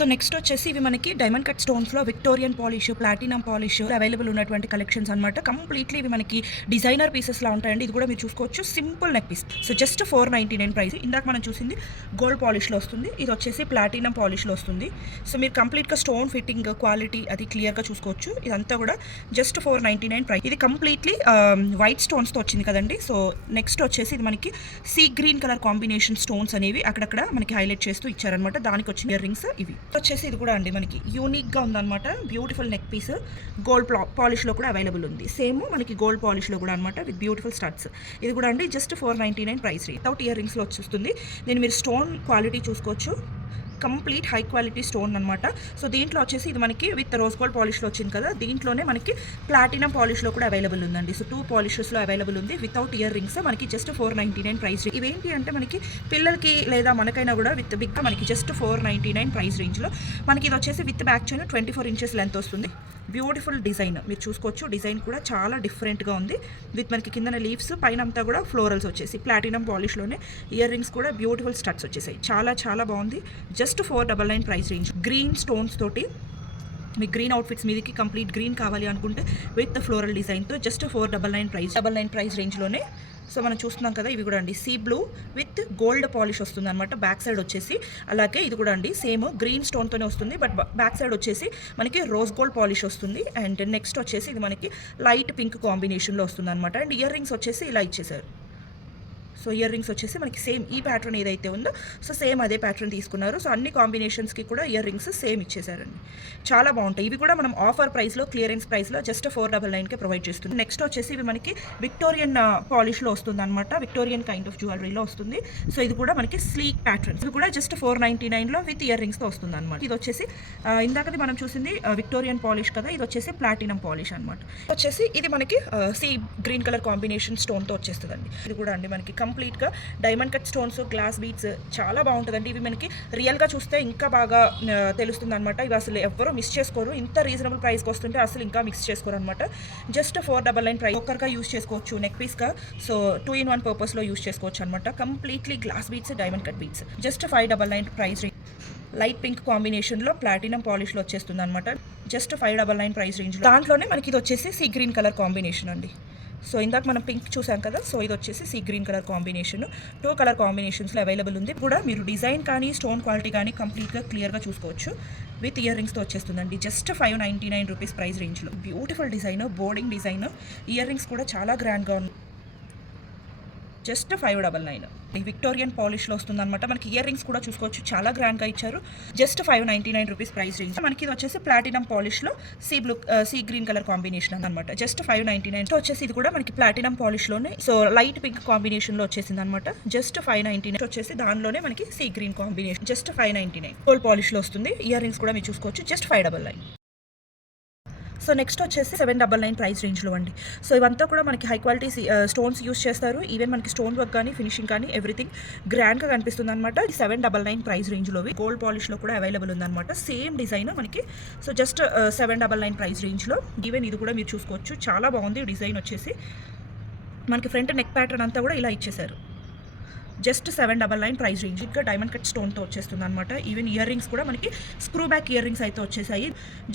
So next వచ్చేసి ఇవి మనకి డైమండ్ కట్ స్టోన్స్లో Victorian polish, platinum polish available ఉన్నటువంటి కలెక్షన్స్ అనమాట. కంప్లీట్లీ ఇవి మనకి డిజైనర్ పీసెస్లా ఉంటాయండి. ఇది కూడా మీరు చూసుకోవచ్చు, simple neck piece. So just 499 price. ఇందాక మనం చూసింది గోల్డ్ పాలిష్లో వస్తుంది, ఇది వచ్చేసి ప్లాటినం పాలిష్లో వస్తుంది. సో మీరు కంప్లీట్గా స్టోన్ ఫిట్టింగ్ క్వాలిటీ అది క్లియర్గా చూసుకోవచ్చు. ఇదంతా కూడా జస్ట్ 499 ప్రైస్. ఇది కంప్లీట్లీ వైట్ స్టోన్స్తో వచ్చింది కదండి. సో నెక్స్ట్ వచ్చేసి ఇది మనకి sea green colour combination stones అనేవి అక్కడక్కడ మనకి హైలైట్ చేస్తూ ఇచ్చారనమాట. దానికి వచ్చిన ఇయర్ రింగ్స్ ఇవి వచ్చేసి ఇది కూడా అండి మనకి యూనిక్గా ఉందన్నమాట. బ్యూటిఫుల్ నెక్ పీస్, గోల్డ్ పాలిష్లో కూడా అవైలబుల్ ఉంది. సేమ్ మనకి గోల్డ్ పాలిష్లో కూడా అనమాట విత్ బ్యూటిఫుల్ స్టడ్స్. ఇది కూడా అండి జస్ట్ 499 ప్రైస్. వితౌట్ ఇయర్ రింగ్స్లో వచ్చేస్తుంది. దీన్ని మీరు స్టోన్ క్వాలిటీ చూసుకోవచ్చు, కంప్లీట్ హై క్వాలిటీ స్టోన్ అనమాట. సో దీంట్లో వచ్చేసి ఇది మనకి విత్ రోజ్ గోల్డ్ పాలిష్లో వచ్చింది కదా, దీంట్లోనే మనకి ప్లాటినం పాలిష్లో కూడా అవైలబుల్ ఉందండి. సో 2 పాలిషెస్లో అవైలబుల్ ఉంది వితౌట్ ఇయర్ రింగ్స్. మనకి జస్ట్ 499 ప్రైస్. ఇవేంటి అంటే మనకి పిల్లలకి లేదా మనకైనా కూడా విత్ బిగ్గా మనకి జస్ట్ 499 ప్రైస్ రేంజ్లో. మనకి ఇది వచ్చేసి with back chain 24 inches length వస్తుంది. బ్యూటిఫుల్ డిజైన్ మీరు చూసుకోవచ్చు. డిజైన్ కూడా చాలా డిఫరెంట్గా ఉంది. విత్ మనకి కిందన లీవ్స్, పైన అంతా కూడా ఫ్లోరల్స్ వచ్చేసి ప్లాటినం పాలిష్లోనే. ఇయర్ రింగ్స్ కూడా బ్యూటిఫుల్ స్టడ్స్ వచ్చేసాయి. చాలా చాలా బాగుంది. Just 499 price range. Green stones తోటి మీకు గ్రీన్ అవుట్ఫిట్స్ మీదకి కంప్లీట్ గ్రీన్ కావాలి అనుకుంటే విత్ ఫ్లోరల్ డిజైన్తో జస్ట్ 499 ప్రైస్ రేంజ్లోనే. సో మనం చూస్తున్నాం కదా, ఇవి కూడా అండి sea blue with gold polish వస్తుంది అనమాట. బ్యాక్ సైడ్ వచ్చేసి అలాగే ఇది కూడా అండి సేమ్ గ్రీన్ స్టోన్తోనే వస్తుంది, బట్ బ్యాక్ సైడ్ వచ్చేసి మనకి రోజ్ గోల్డ్ పాలిష్ వస్తుంది. అండ్ నెక్స్ట్ వచ్చేసి ఇది మనకి లైట్ పింక్ కాంబినేషన్లో వస్తుంది అనమాట. అండ్ ఇయర్ రింగ్స్ వచ్చేసి ఇలా ఇచ్చేసారు. సో ఇయర్ రింగ్స్ వచ్చేసి మనకి సేమ్ ఈ ప్యాటర్న్ ఏదైతే ఉందో సో సేమ్ అదే ప్యాటర్న్ తీసుకున్నారు. సో అన్ని కాంబినేషన్స్కి కూడా ఇయర్ రింగ్స్ సేమ్ ఇచ్చేసారండి. చాలా బాగుంటాయి. ఇవి కూడా మనం ఆఫర్ ప్రైస్లో, క్లియరెన్స్ ప్రైస్లో జస్ట్ 499కే ప్రొవైడ్ చేస్తుంది. నెక్స్ట్ వచ్చేసి ఇవి మనకి విక్టోరియన్ పాలిష్లో వస్తుంది అనమాట. విక్టోరియన్ కైండ్ ఆఫ్ జ్యువెలరీలో వస్తుంది. సో ఇది కూడా మనకి స్లీక్ ప్యాటర్న్స్. ఇది కూడా జస్ట్ 499లో విత్ ఇయర్ రింగ్స్తో వస్తుంది అనమాట. ఇది వచ్చేసి ఇందాకది మనం చూసింది విక్టోరియన్ పాలిష్ కదా, ఇది వచ్చేసి ప్లాటినం పాలిష్ అనమాట. వచ్చేసి ఇది మనకి సీ గ్రీన్ కలర్ కాంబినేషన్ స్టోన్తో వచ్చేస్తుందండి. ఇది కూడా అండి మనకి కంప్లీట్గా diamond cut stones, glass beads చాలా బాగుంటుందండి. ఇవి మనకి రియల్గా చూస్తే ఇంకా బాగా తెలుస్తుంది అనమాట. ఇవి అసలు ఎవరు మిస్ చేసుకోరు. ఇంత రీజనబుల్ ప్రైస్కి వస్తుంటే అసలు ఇంకా మిక్స్ చేసుకోరు అనమాట. Just 499 price. ఒక్కరిగా యూస్ చేసుకోవచ్చు నెక్ పీస్గా. సో 2-in-1 పర్పస్లో యూస్ చేసుకోవచ్చు అనమాట. Completely glass beads, diamond cut beads. Just 599 price. Light pink కాంబినేషన్లో ప్లాటినం పాలిష్లో వచ్చేస్తుంది అనమాట. Just 599 price range. దాంట్లోనే మనకి ఇది వచ్చేసి సీ గ్రీన్ కలర్ కాంబినేషన్ అండి. సో ఇందాక మనం పింక్ చూసాం కదా, సో ఇది వచ్చేసి sea green colour combination. 2 colour కాంబినేషన్స్లో అవైలబుల్ ఉంది. కూడా మీరు డిజైన్ కానీ స్టోన్ క్వాలిటీ కానీ కంప్లీట్గా క్లియర్గా చూసుకోవచ్చు. విత్ ఇయర్ రింగ్స్తో వచ్చేస్తుందండి. జస్ట్ 599 రూపీస్ ప్రైస్ రేంజ్లో. Beautiful design, boarding design. Ear rings కూడా చాలా గ్రాండ్గా ఉంది. జస్ట్ 599. ఈ విక్టోరియన్ పాలిష్లో వస్తుంది అనమాట. మనకి ఇయర్ రింగ్స్ కూడా చూసుకోవచ్చు, చాలా గ్రాండ్గా ఇచ్చారు. Just 599 rupees price range. మనకి ఇది వచ్చేసి ప్లాటినం పాలిష్లో సీ గ్రీన్ కలర్ కాంబినేషన్ అనమాట. జస్ట్ 599. వచ్చేసి ఇది కూడా మనకి ప్లాటినం పాలిష్లోనే సో లైట్ పింక్ కాంబినేషన్లో వచ్చేసింది అనమాట. జస్ట్ 599 వచ్చేసి దానిలోనే మనకి sea green combination. Just 599. Gold పాలిష్లో వస్తుంది. ఇయర్ రింగ్స్ కూడా మీరు చూసుకోవచ్చు. జస్ట్ 599. సో నెక్స్ట్ వచ్చేసి 799 ప్రైస్ రేంజ్లో అండి. సో ఇవంతా కూడా మనకి హై క్వాలిటీ స్టోన్స్ యూస్ చేస్తారు. ఈవెన్ మనకి స్టోన్ వర్క్ కానీ ఫినిషింగ్ కానీ ఎవ్రీథింగ్ గ్రాండ్గా కనిపిస్తుంది అనమాట. 799 ప్రైస్ రేంజ్లో గోల్డ్ పాలిష్లో కూడా అవైలబుల్ ఉందన్నమాట. సేమ్ డిజైన్ మనకి. సో జస్ట్ 799 ప్రైస్ రేంజ్లో. ఈవెన్ ఇది కూడా మీరు చూసుకోవచ్చు, చాలా బాగుంది డిజైన్ వచ్చేసి. మనకి ఫ్రంట్ నెక్ ప్యాటర్న్ అంతా కూడా ఇలా ఇచ్చేసారు. Just 799 price range. ఇంకా డైమండ్ కట్ స్టోన్తో వచ్చేస్తుంది అనమాట. ఈవెన్ ఇయర్ రింగ్స్ కూడా మనకి స్క్రూ బ్యాక్ ఇయర్ రింగ్స్ అయితే వచ్చేసాయి.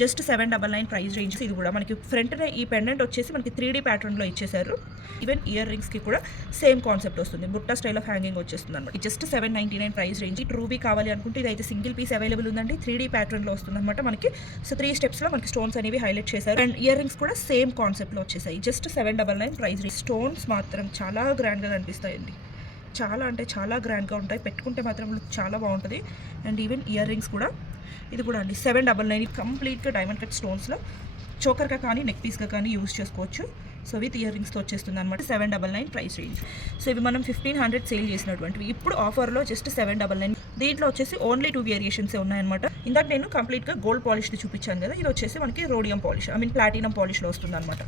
Just 799 price range. ఇది కూడా మనకి ఫ్రంట్నే ఈ పెండెంట్ వచ్చేసి మనకి 3D ప్యాటర్న్లో ఇచ్చేసారు. ఈవెన్ ఇయర్ రింగ్స్కి కూడా సేమ్ కాన్సెప్ట్ వస్తుంది. బుట్ట స్టైల్ ఆఫ్ హ్యాంగింగ్ వచ్చేస్తుంది అనమాట. Just 799 price range. రూబీ కావాలి అనుకుంటే ఇది అయితే సింగిల్ పీస్ అవైలబుల్ ఉందండి. 3D ప్యాటర్న్లో వస్తుంది అనమాట మనకి. సో 3 స్టెప్స్లో మనకి స్టోన్స్ అనేవి హైలైట్ చేశారు. అండ్ ఇయర్ రింగ్స్ కూడా సేమ్ కాన్సెప్ట్లో వచ్చేసాయి. Just 799 price range. స్టోన్స్ మాత్రం చాలా గ్రాండ్గా కనిపిస్తాయండి. చాలా అంటే చాలా గ్రాండ్గా ఉంటాయి. పెట్టుకుంటే మాత్రం చాలా బాగుంటుంది. అండ్ ఈవెన్ ఇయర్ రింగ్స్ కూడా ఇది కూడా అండి 799. కంప్లీట్గా డైమండ్ కట్ స్టోన్స్లో చోకర్గా కానీ నెక్ పీస్గా కానీ యూస్ చేసుకోవచ్చు. సో విత్ ఇయర్ రింగ్స్తో వచ్చేస్తుంది అనమాట. 799 ప్రైస్ రేంజ్. సో ఇవి మనం 1500 సేల్ చేసినటువంటివి ఇప్పుడు ఆఫర్లో జస్ట్ 799. దీంట్లో వచ్చేసి ఓన్లీ 2 వేరియేషన్సే ఉన్నాయన్నమాట. ఇందాక నేను కంప్లీట్గా గోల్డ్ పాలిష్ది చూపించాను కదా, ఇది వచ్చేసి మనకి రోడియం పాలిష్ ప్లాటినం పాలిష్లో వస్తుంది అనమాట.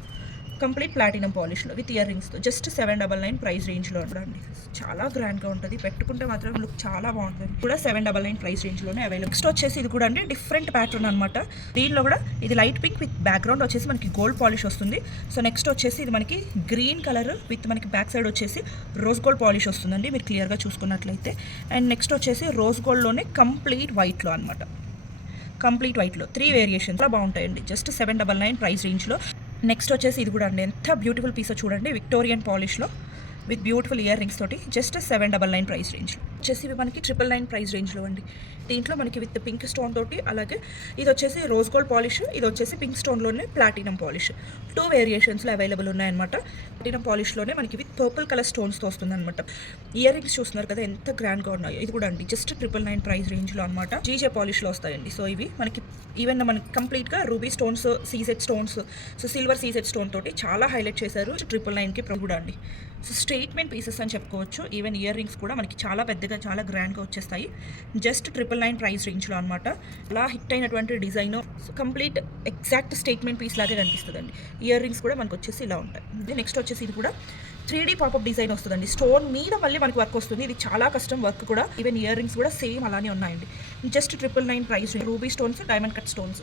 కంప్లీట్ ప్లాటినం పాలిష్లో విత్ ఇయర్ రింగ్స్తో జస్ట్ 799 ప్రైస్ రేంజ్లో అండి. చాలా గ్రాండ్గా ఉంటుంది. పెట్టుకుంటే మాత్రం లుక్ చాలా బాగుంటుంది. కూడా 799 ప్రైస్ రేంజ్లోనే అవైలబుల్. నెక్స్ట్ వచ్చేసి ఇది కూడా అండి డిఫరెంట్ ప్యాటర్న్ అనమాట. దీనిలో కూడా ఇది లైట్ పింక్ విత్ బ్యాక్గ్రౌండ్ వచ్చేసి మనకి గోల్డ్ పాలిష్ వస్తుంది. సో నెక్స్ట్ వచ్చేసి ఇది మనకి గ్రీన్ కలర్ విత్ మనకి బ్యాక్ సైడ్ వచ్చేసి రోజ్ గోల్డ్ పాలిష్ వస్తుందండి మీరు క్లియర్గా చూసుకున్నట్లయితే. అండ్ నెక్స్ట్ వచ్చేసి రోజ్ గోల్డ్లోనే కంప్లీట్ వైట్లో అనమాట. కంప్లీట్ వైట్లో 3 వేరియేషన్స్లో బాగుంటాయండి. జస్ట్ 799 ప్రైస్ రేంజ్లో. నెక్స్ట్ వచ్చేసి ఇది కూడా అండి, ఎంత బ్యూటిఫుల్ పీసో చూడండి, విక్టోరియన్ పాలిష్లో విత్ బ్యూటిఫుల్ ఇయర్ రింగ్స్ తోటి జస్ట్ 799 ప్రైస్ రేంజ్లో. వచ్చేసి ఇవి మనకి 999 ప్రైస్ రేంజ్లో అండి. దీంట్లో మనకి విత్ పింక్ స్టోన్ తోటి, అలాగే ఇది వచ్చేసి రోజ్ గోల్డ్ పాలిష్, ఇది వచ్చేసి పింక్ స్టోన్లోనే ప్లాటినం పాలిష్. 2 వేరియేషన్స్లో అవైలబుల్ ఉన్నాయన్నమాట. ప్లాటినం పాలిష్లోనే మనకి విత్ పర్పుల్ కలర్ స్టోన్స్తో వస్తుంది అనమాట. ఇయర్ రింగ్స్ చూస్తున్నారు కదా ఎంత గ్రాండ్గా ఉన్నాయో. ఇది కూడా అండి జస్ట్ 999 ప్రైస్ రేంజ్లో అనమాట. జీజే పాలిష్లో వస్తాయండి. సో ఇవి మనకి ఈవెన్ మనకి కంప్లీట్గా ruby stones, CZ stones, so silver CZ stone తోటి చాలా హైలైట్ చేశారు. 999కి కూడా అండి. సో స్ట్రైట్మెంట్ పీసెస్ అని చెప్పుకోవచ్చు. ఈవెన్ ఇయర్ రింగ్స్ కూడా మనకి చాలా పెద్దగా, చాలా గ్రాండ్గా వచ్చేస్తాయి. జస్ట్ 999 ప్రైస్ రేంజ్లో అనమాట. అలా హిట్ అయినటువంటి design, so complete exact statement piece లాగే కనిపిస్తుందండి. ఇయర్ రింగ్స్ కూడా మనకు వచ్చేసి ఇలా ఉంటాయి. నెక్స్ట్ వచ్చేసి ఇది కూడా 3D పాపప్ డిజైన్ వస్తుందండి. స్టోన్ మీద మళ్ళీ మనకి వర్క్ వస్తుంది. ఇది చాలా కష్టం వర్క్ కూడా. ఈవెన్ ఇయర్ రింగ్స్ కూడా సేమ్ అలానే ఉన్నాయండి. Just 999 price. Ruby stones, diamond cut stones.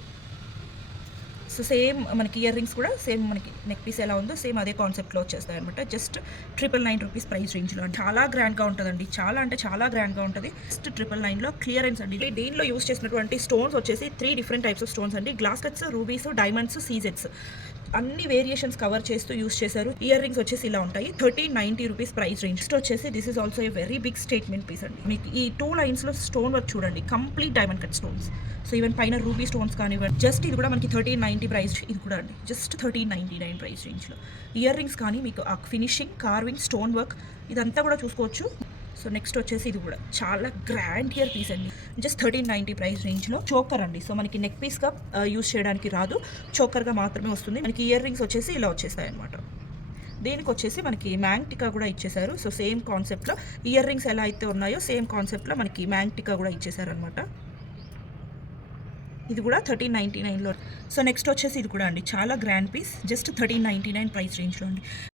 So same మనకి ఇయర్ రింగ్స్ కూడా సేమ్ మనకి నెక్ పీస్ ఎలా ఉందో సేమ్ అదే కాన్సెప్ట్లో వచ్చేస్తాయి అనమాట. జస్ట్ 999 రూపీస్ ప్రైస్ రేంజ్లో. చాలా గ్రాండ్గా ఉంటుందండి. చాలా అంటే చాలా గ్రాండ్గా ఉంటుంది. జస్ట్ 999లో క్లియరెన్స్ అండి. దీనిలో యూస్ చేసినటువంటి స్టోన్స్ వచ్చేసి 3 డిఫరెంట్ టైప్స్ ఆఫ్ స్టోన్స్ అండి. గ్లాస్ కట్స్, రూబీస్, డైమండ్స్, సీజెడ్స్, అన్ని వేరియేషన్స్ కవర్ చేస్తూ యూస్ చేశారు. ఇయర్ రింగ్స్ వచ్చేసి ఇలా ఉంటాయి. 1390 రూపీస్ ప్రైస్ రేంజ్. నెక్స్ట్ వచ్చేసి this is also a very big statement piece అండి. మీకు ఈ 2 లైన్స్లో స్టోన్ వర్క్ చూడండి, complete diamond cut stones. So even పైన రూబీ స్టోన్స్ కానివ్వండి. జస్ట్ ఇది కూడా మనకి 1390 ప్రైస్. ఇది కూడా అండి జస్ట్ 1399 ప్రైస్ రేంజ్లో. ఇయర్ రింగ్స్ కానీ మీకు ఆ ఫినిషింగ్, కార్వింగ్, స్టోన్ వర్క్ ఇదంతా కూడా చూసుకోవచ్చు. సో నెక్స్ట్ వచ్చేసి ఇది కూడా చాలా గ్రాండ్ ఇయర్ పీస్ అండి. జస్ట్ 1390 ప్రైస్ రేంజ్లో. చోకర్ అండి. సో మనకి నెక్ పీస్గా యూస్ చేయడానికి రాదు, చోకర్గా మాత్రమే వస్తుంది. మనకి ఇయర్ రింగ్స్ వచ్చేసి ఇలా వచ్చేస్తాయి అనమాట. దీనికి వచ్చేసి మనకి మ్యాంగ్టికా కూడా ఇచ్చేసారు. సో సేమ్ కాన్సెప్ట్లో ఇయర్ రింగ్స్ ఎలా అయితే ఉన్నాయో సేమ్ కాన్సెప్ట్లో మనకి మ్యాంగ్టికా కూడా ఇచ్చేసారు అనమాట. ఇది కూడా 1399లో. సో నెక్స్ట్ వచ్చేసి ఇది కూడా అండి చాలా గ్రాండ్ పీస్. జస్ట్ 1399 ప్రైస్ రేంజ్లో అండి.